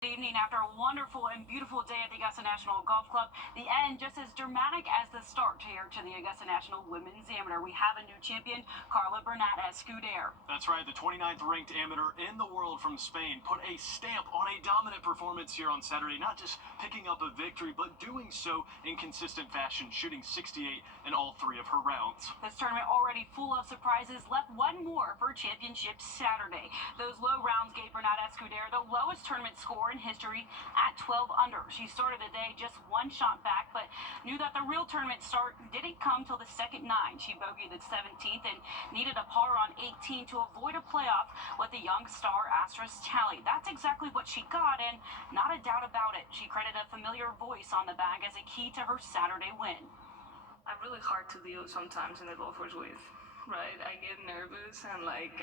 Evening after a wonderful and beautiful day at the Augusta National Golf Club. The end just as dramatic as the start here to the Augusta National Women's Amateur. We have a new champion, Carla Bernat-Escudero. That's right, the 29th ranked amateur in the world from Spain put a stamp on a dominant performance here on Saturday, not just picking up a victory, but doing so in consistent fashion, shooting 68 in all three of her rounds. This tournament already full of surprises, left one more for championship Saturday. Those low rounds gave Bernat-Escudero the lowest tournament score in history at 12 under. She started the day just one shot back, but knew that the real tournament start didn't come till the second nine. She bogeyed the 17th and needed a par on 18 to avoid a playoff with the young star asterisk tally. That's exactly what she got, and not a doubt about it. She credited a familiar voice on the bag as a key to her Saturday win. I'm really hard to deal sometimes in the golf course with, right? I get nervous and I'm like,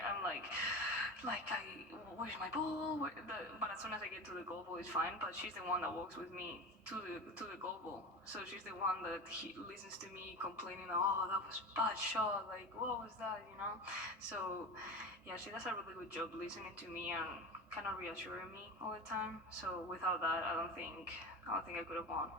where's my ball? But as soon as I get to the goal ball, it's fine. But she's the one that walks with me to the goal ball. So she's the one that listens to me complaining, oh, that was a bad shot. Like, what was that, you know? So, yeah, she does a really good job listening to me and kind of reassuring me all the time. So without that, I don't think I could have won.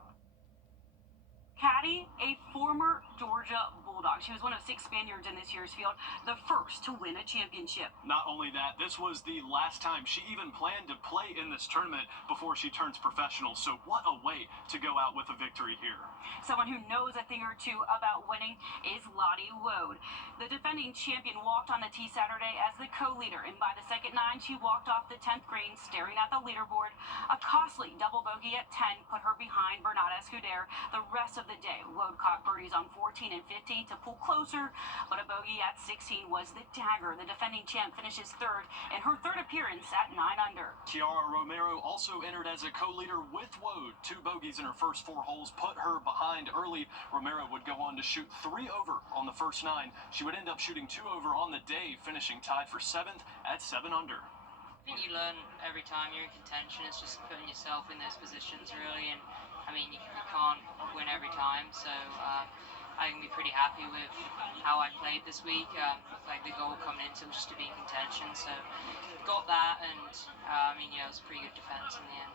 Caddy, a former Georgia Bulldog. She was one of 6 Spaniards in this year's field, the first to win a championship. Not only that, this was the last time she even planned to play in this tournament before she turns professional. So what a way to go out with a victory here. Someone who knows a thing or two about winning is Lottie Wode. The defending champion walked on the tee Saturday as the co-leader, and by the second nine, she walked off the 10th green, staring at the leaderboard. A costly double bogey at 10 put her behind Bernat-Escudero. The rest of the day, Wode caught birdies on 14 and 15 to pull closer, but a bogey at 16 was the dagger. The defending champ finishes third in her third appearance at 9 under. Kiara Romero also entered as a co-leader with Wode. 2 bogeys in her first 4 holes put her behind early. Romero would go on to shoot 3 over on the first 9. She would end up shooting 2 over on the day, finishing tied for 7th at 7 under. I think you learn every time you're in contention. It's just putting yourself in those positions, really. And I mean, you can't win every time, so I can be pretty happy with how I played this week. Like the goal coming into was just to be in contention, so got that, and I mean, yeah, it was a pretty good defense in the end.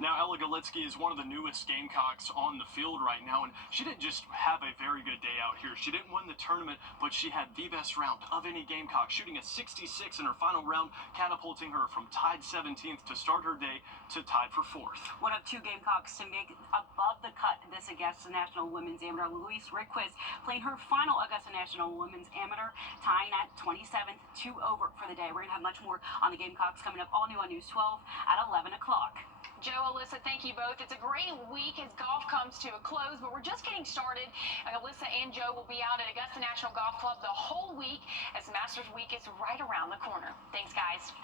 Now, Ella Galitsky is one of the newest Gamecocks on the field right now, and she didn't just have a very good day out here. She didn't win the tournament, but she had the best round of any Gamecock, shooting a 66 in her final round, catapulting her from tied 17th to start her day to tied for 4th. One of 2 Gamecocks to make above the cut this Augusta National Women's Amateur, Louise Rickquiz, playing her final Augusta National Women's Amateur, tying at 27th, 2 over for the day. We're going to have much more on the Gamecocks coming up all new on News 12 at 11 o'clock. Joe, Alyssa, thank you both. It's a great week as golf comes to a close, but we're just getting started. Alyssa and Joe will be out at Augusta National Golf Club the whole week as Masters Week is right around the corner. Thanks, guys.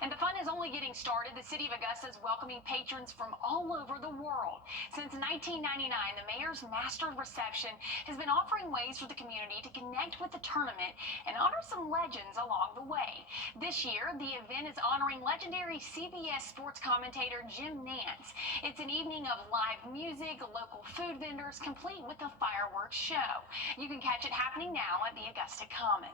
And the fun is only getting started. The city of Augusta is welcoming patrons from all over the world. Since 1999, the mayor's master reception has been offering ways for the community to connect with the tournament and honor some legends along the way. This year, the event is honoring legendary CBS sports commentator Jim Nance. It's an evening of live music, local food vendors, complete with a fireworks show. You can catch it happening now at the Augusta Common.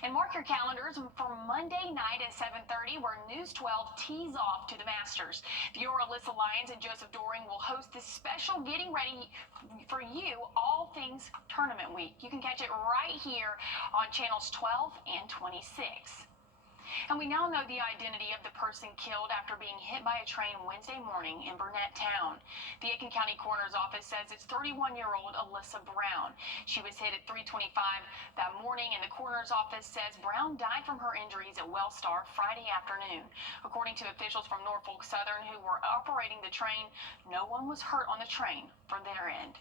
And mark your calendars for Monday night at 7:30, where News 12 tees off to the Masters. Viewer Alyssa Lyons and Joseph Doring will host this special Getting Ready for You All Things Tournament Week. You can catch it right here on channels 12 and 26. And we now know the identity of the person killed after being hit by a train Wednesday morning in Burnett Town. The Aiken County Coroner's Office says it's 31-year-old Alyssa Brown. She was hit at 3:25 that morning, and the Coroner's Office says Brown died from her injuries at Wellstar Friday afternoon. According to officials from Norfolk Southern who were operating the train, no one was hurt on the train from their end.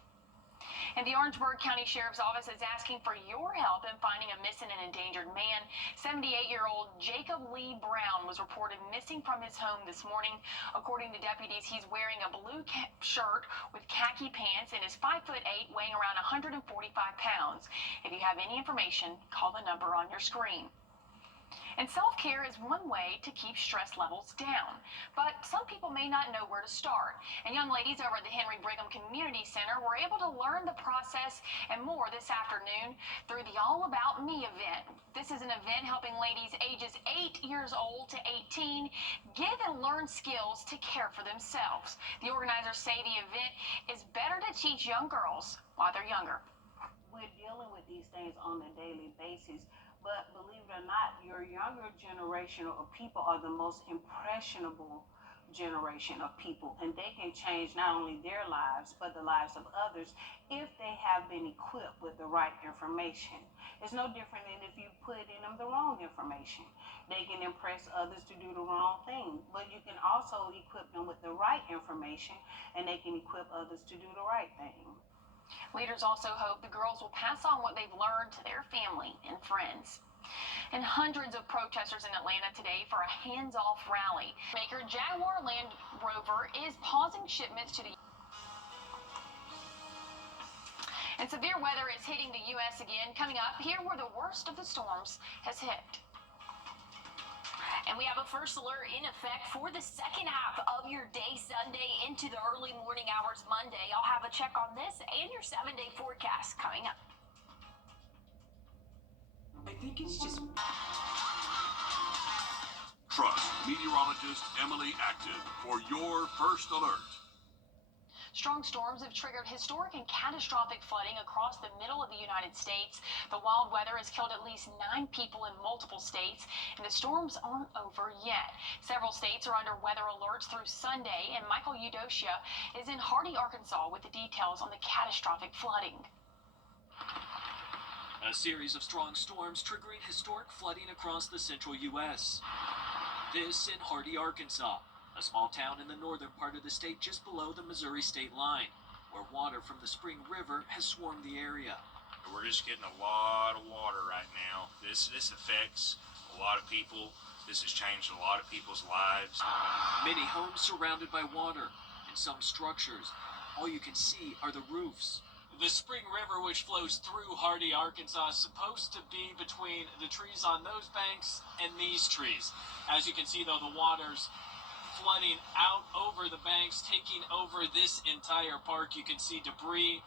And the Orangeburg County Sheriff's Office is asking for your help in finding a missing and endangered man. 78-year-old Jacob Lee Brown was reported missing from his home this morning. According to deputies, he's wearing a blue shirt with khaki pants and is 5'8", weighing around 145 pounds. If you have any information, call the number on your screen. And self-care is one way to keep stress levels down. But some people may not know where to start. And young ladies over at the Henry Brigham Community Center were able to learn the process and more this afternoon through the All About Me event. This is an event helping ladies ages 8 years old to 18 get and learn skills to care for themselves. The organizers say the event is better to teach young girls while they're younger. We're dealing with these things on a daily basis. But believe it or not, your younger generation of people are the most impressionable generation of people, and they can change not only their lives but the lives of others if they have been equipped with the right information. It's no different than if you put in them the wrong information. They can impress others to do the wrong thing, but you can also equip them with the right information, and they can equip others to do the right thing. Leaders also hope the girls will pass on what they've learned to their family and friends. And hundreds of protesters in Atlanta today for a hands-off rally. Maker Jaguar Land Rover is pausing shipments to the And severe weather is hitting the U.S. again. Coming up, here where the worst of the storms has hit. And we have a first alert in effect for the second half of your day Sunday into the early morning hours Monday. I'll have a check on this and your 7-day forecast coming up. I think it's just... Trust meteorologist Emily Active for your first alert. Strong storms have triggered historic and catastrophic flooding across the middle of the United States. The wild weather has killed at least 9 people in multiple states, and the storms aren't over yet. Several states are under weather alerts through Sunday, and Michael Wrdw is in Hardy, Arkansas with the details on the catastrophic flooding. A series of strong storms triggering historic flooding across the central U.S. This in Hardy, Arkansas, a small town in the northern part of the state just below the Missouri state line, where water from the Spring River has swarmed the area. We're just getting a lot of water right now. This affects a lot of people. This has changed a lot of people's lives. Many homes surrounded by water. In some structures, all you can see are the roofs. The Spring River, which flows through Hardy, Arkansas, is supposed to be between the trees on those banks and these trees. As you can see, though, the water's flooding out over the banks, taking over this entire park. You can see debris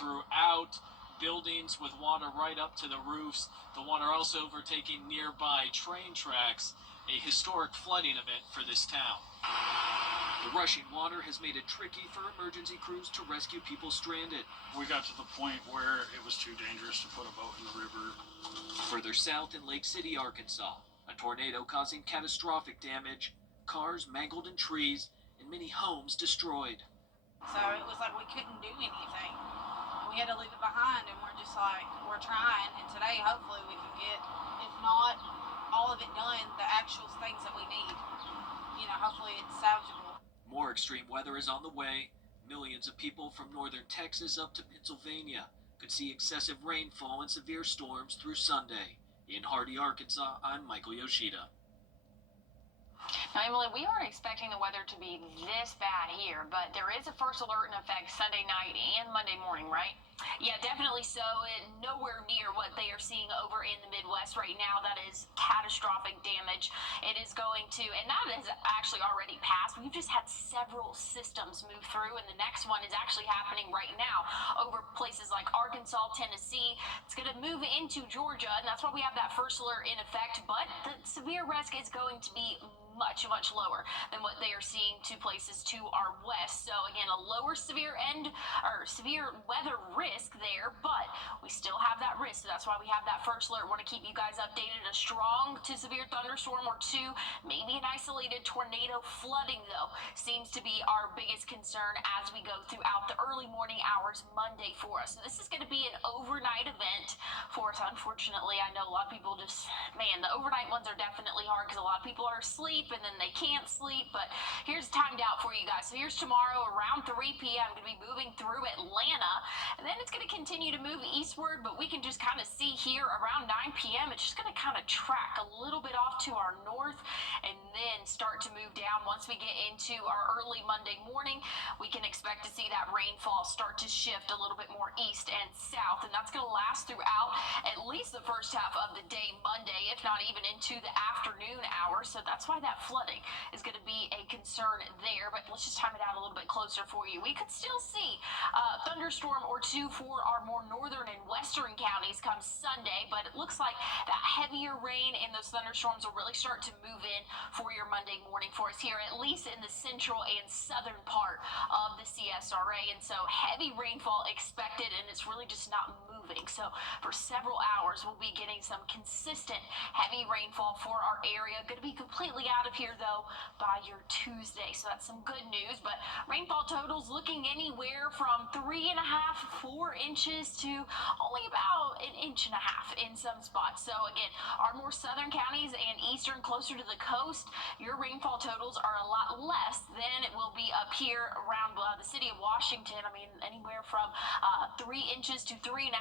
throughout, buildings with water right up to the roofs. The water also overtaking nearby train tracks, a historic flooding event for this town. The rushing water has made it tricky for emergency crews to rescue people stranded. We got to the point where it was too dangerous to put a boat in the river. Further south in Lake City, Arkansas, a tornado causing catastrophic damage, cars mangled in trees, and many homes destroyed. So it was like we couldn't do anything. We had to leave it behind, and we're just like, we're trying, and today hopefully we can get, if not all of it done, the actual things that we need. You know, hopefully it's salvageable. More extreme weather is on the way. Millions of people from northern Texas up to Pennsylvania could see excessive rainfall and severe storms through Sunday. In Hardy, Arkansas, I'm Michael Yoshida. Now, Emily, we aren't expecting the weather to be this bad here, but there is a first alert in effect Sunday night and Monday morning, right? Yeah, definitely so, and nowhere near what they are seeing over in the Midwest right now. That is catastrophic damage. It is going to, and that has actually already passed. We've just had several systems move through, and the next one is actually happening right now over places like Arkansas, Tennessee. It's going to move into Georgia, and that's why we have that first alert in effect, but the severe risk is going to be much lower than what they are seeing to places to our west. So again, a lower severe weather risk there, but we still have that risk. So that's why we have that first alert. Want to keep you guys updated. A strong to severe thunderstorm or two, maybe an isolated tornado flooding though, seems to be our biggest concern as we go throughout the early morning hours Monday for us. So this is going to be an overnight event for us. Unfortunately, I know a lot of people just, man, the overnight ones are definitely hard because a lot of people are asleep. sleep and then they can't sleep. But here's timed out for you guys. So here's tomorrow around 3 p.m. I'm going to be moving through Atlanta, and then it's going to continue to move eastward, but we can just kind of see here around 9 p.m. it's just going to kind of track a little bit off to our north and then start to move down. Once we get into our early Monday morning, we can expect to see that rainfall start to shift a little bit more east and south, and that's going to last throughout at least the first half of the day Monday, if not even into the afternoon hours. So that's why that flooding is going to be a concern there. But let's just time it out a little bit closer for you. We could still see a thunderstorm or two for our more northern and western counties come Sunday, but it looks like that heavier rain and those thunderstorms will really start to move in for your Monday morning for us here, at least in the central and southern part of the CSRA. And so heavy rainfall expected, and it's really just not moving. So for several hours, we'll be getting some consistent heavy rainfall for our area. Going to be completely out of here, though, by your Tuesday. So that's some good news. But rainfall totals looking anywhere from 3.5, 4 inches to only about 1.5 inches in some spots. So again, our more southern counties and eastern, closer to the coast, your rainfall totals are a lot less than it will be up here around the city of Washington. I mean, anywhere from 3 inches to 3.5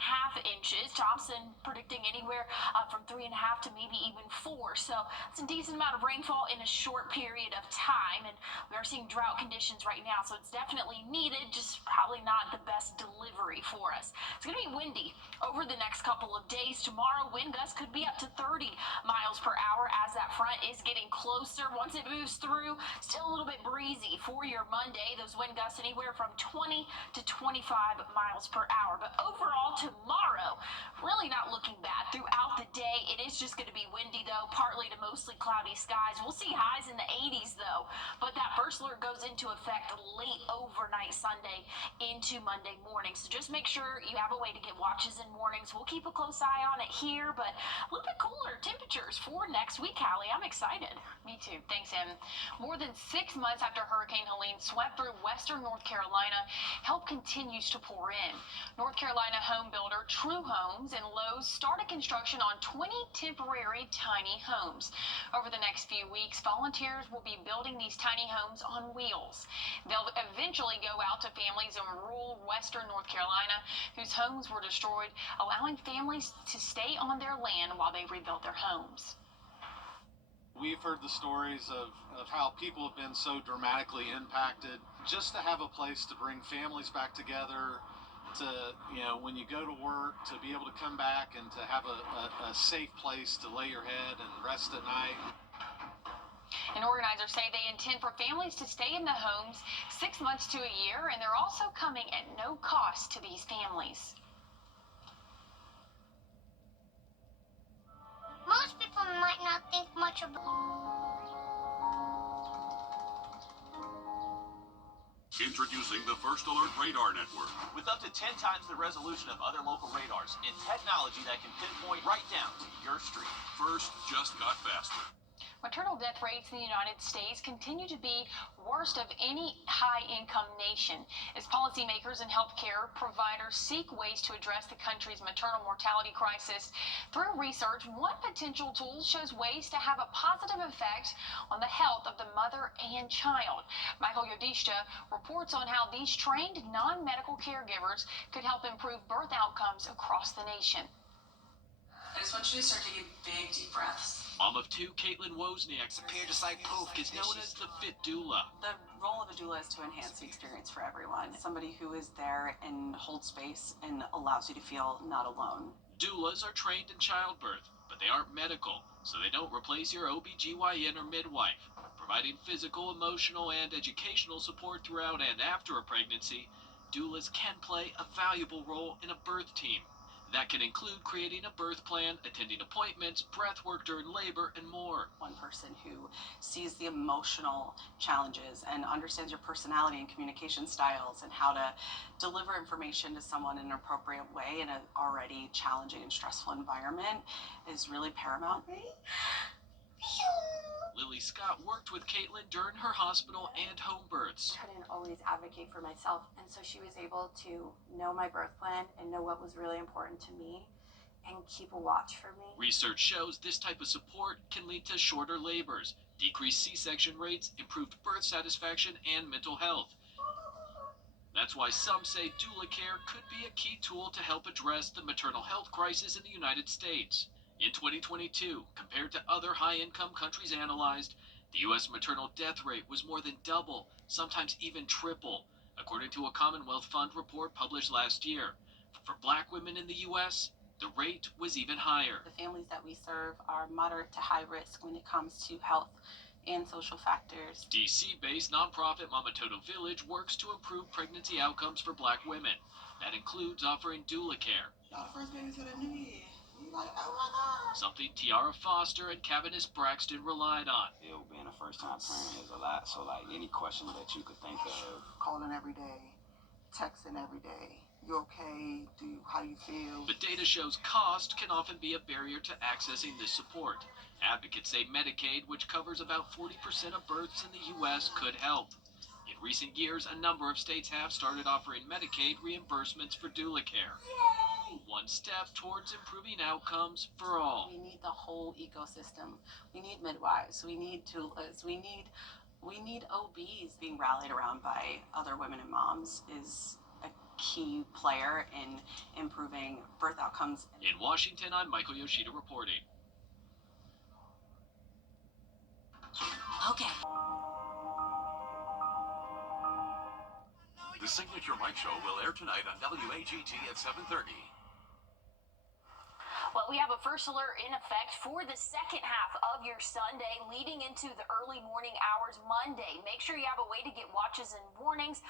inches. Thompson predicting anywhere from 3.5 to maybe even 4. So it's a decent amount of rainfall in a short period of time, and we are seeing drought conditions right now, so it's definitely needed, just probably not the best delivery for us. It's going to be windy over the next couple of days. Tomorrow, wind gusts could be up to 30 miles per hour as that front is getting closer. Once it moves through, still a little bit breezy for your Monday. Those wind gusts anywhere from 20 to 25 miles per hour. But overall, tomorrow, really not looking bad. Throughout the day, it is just going to be windy, though, partly to mostly cloudy skies. We'll see highs in the 80s, though, but that first alert goes into effect late overnight Sunday into Monday morning. So just make sure you have a way to get watches in mornings. We'll keep a close eye on it here, but a little bit cooler temperatures for next week, Hallie. I'm excited. Me too. Thanks, Em. More than 6 months after Hurricane Helene swept through western North Carolina, help continues to pour in. North Carolina home builder True Homes and Lowe's started construction on 20 temporary tiny homes. Over the next few weeks, volunteers will be building these tiny homes on wheels. They'll eventually go out to families in rural western North Carolina whose homes were destroyed, allowing families to stay on their land while they rebuild their homes. We've heard the stories of how people have been so dramatically impacted. Just to have a place to bring families back together, to, when you go to work, to be able to come back and to have a safe place to lay your head and rest at night. And organizers say they intend for families to stay in the homes 6 months to a year, and they're also coming at no cost to these families. Most people might not think much about. Introducing the First Alert Radar Network. With up to 10 times the resolution of other local radars and technology that can pinpoint right down to your street. First just got faster. Maternal death rates in the United States continue to be worst of any high-income nation as policymakers and healthcare providers seek ways to address the country's maternal mortality crisis. Through research, one potential tool shows ways to have a positive effect on the health of the mother and child. Michael Yodishta reports on how these trained non-medical caregivers could help improve birth outcomes across the nation. I just want you to start taking big, deep breaths. Mom of 2, Caitlin Wozniak's appeared to like poof is known as the Fit Doula. The role of a doula is to enhance the experience for everyone. Somebody who is there and holds space and allows you to feel not alone. Doulas are trained in childbirth, but they aren't medical, so they don't replace your OBGYN or midwife. Providing physical, emotional, and educational support throughout and after a pregnancy, doulas can play a valuable role in a birth team. That can include creating a birth plan, attending appointments, breath work during labor, and more. One person who sees the emotional challenges and understands your personality and communication styles and how to deliver information to someone in an appropriate way in an already challenging and stressful environment is really paramount. Lily Scott worked with Caitlin during her hospital and home births. I couldn't always advocate for myself, and so she was able to know my birth plan and know what was really important to me and keep a watch for me. Research shows this type of support can lead to shorter labors, decreased C-section rates, improved birth satisfaction, and mental health. That's why some say doula care could be a key tool to help address the maternal health crisis in the United States. In 2022, compared to other high-income countries analyzed, the U.S. maternal death rate was more than double, sometimes even triple, according to a Commonwealth Fund report published last year. For Black women in the U.S., the rate was even higher. The families that we serve are moderate to high risk when it comes to health and social factors. DC-based nonprofit Mamatoto Village works to improve pregnancy outcomes for Black women. That includes offering doula care. Y'all the first babies of the new year. You like, oh my God. Something Tiara Foster and Cavaness Braxton relied on. Being a first-time parent is a lot, so like any question that you could think of. Calling every day, texting every day. You okay? How do you feel? But data shows cost can often be a barrier to accessing this support. Advocates say Medicaid, which covers about 40% of births in the U.S., could help. In recent years, a number of states have started offering Medicaid reimbursements for doula care. Yay! One step towards improving outcomes for all. We need the whole ecosystem. We need midwives. We need doulas. We need OBs. Being rallied around by other women and moms is a key player in improving birth outcomes. In Washington, I'm Michael Yoshida reporting. Okay. The Signature Light Show will air tonight on WAGT at 7:30. Well, we have a first alert in effect for the second half of your Sunday, leading into the early morning hours Monday. Make sure you have a way to get watches and warnings.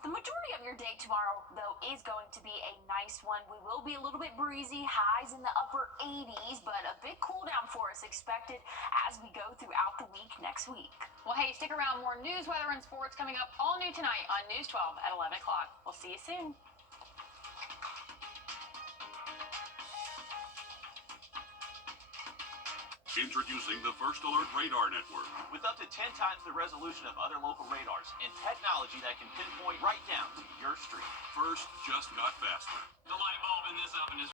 The majority of your day tomorrow, though, is going to be a nice one. We will be a little bit breezy, highs in the upper 80s, but a big cool down for us expected as we go throughout the week next week. Well, hey, stick around. More news, weather, and sports coming up all new tonight on News 12 at 11 o'clock. We'll see you soon. Introducing the First Alert Radar Network. With up to 10 times the resolution of other local radars and technology that can pinpoint right down to your street. First just got faster. The light bulb in this oven is